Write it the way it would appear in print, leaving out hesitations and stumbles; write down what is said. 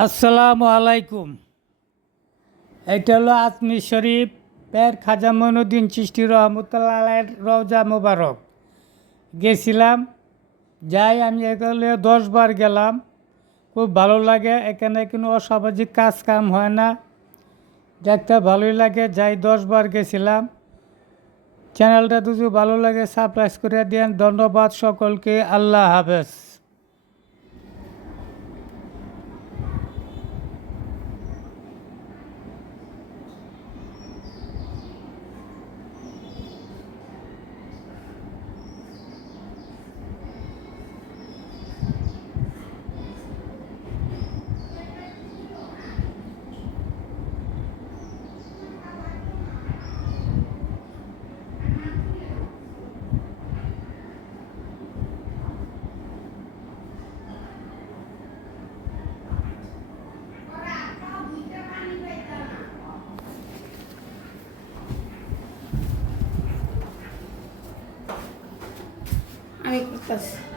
আসসালামু আলাইকুম। এটা হলো আজমির শরীফ পের খাজা মঈনুদ্দিন চিশতি রহমতুল্লাহ আলাইহির রওজা মোবারক। গেছিলাম, যাই আমি এখানে 10 বার গেলাম। খুব ভালো লাগে, এখানে কোনো অসামাজিক কাজ কাম হয় না, দেখতে ভালোই লাগে। যাই 10 বার গেছিলাম। চ্যানেলটা যদি ভালো লাগে সাবস্ক্রাইব করে দেন। ধন্যবাদ সকলকে। আল্লাহ হাফেজ। আমি করতেছি।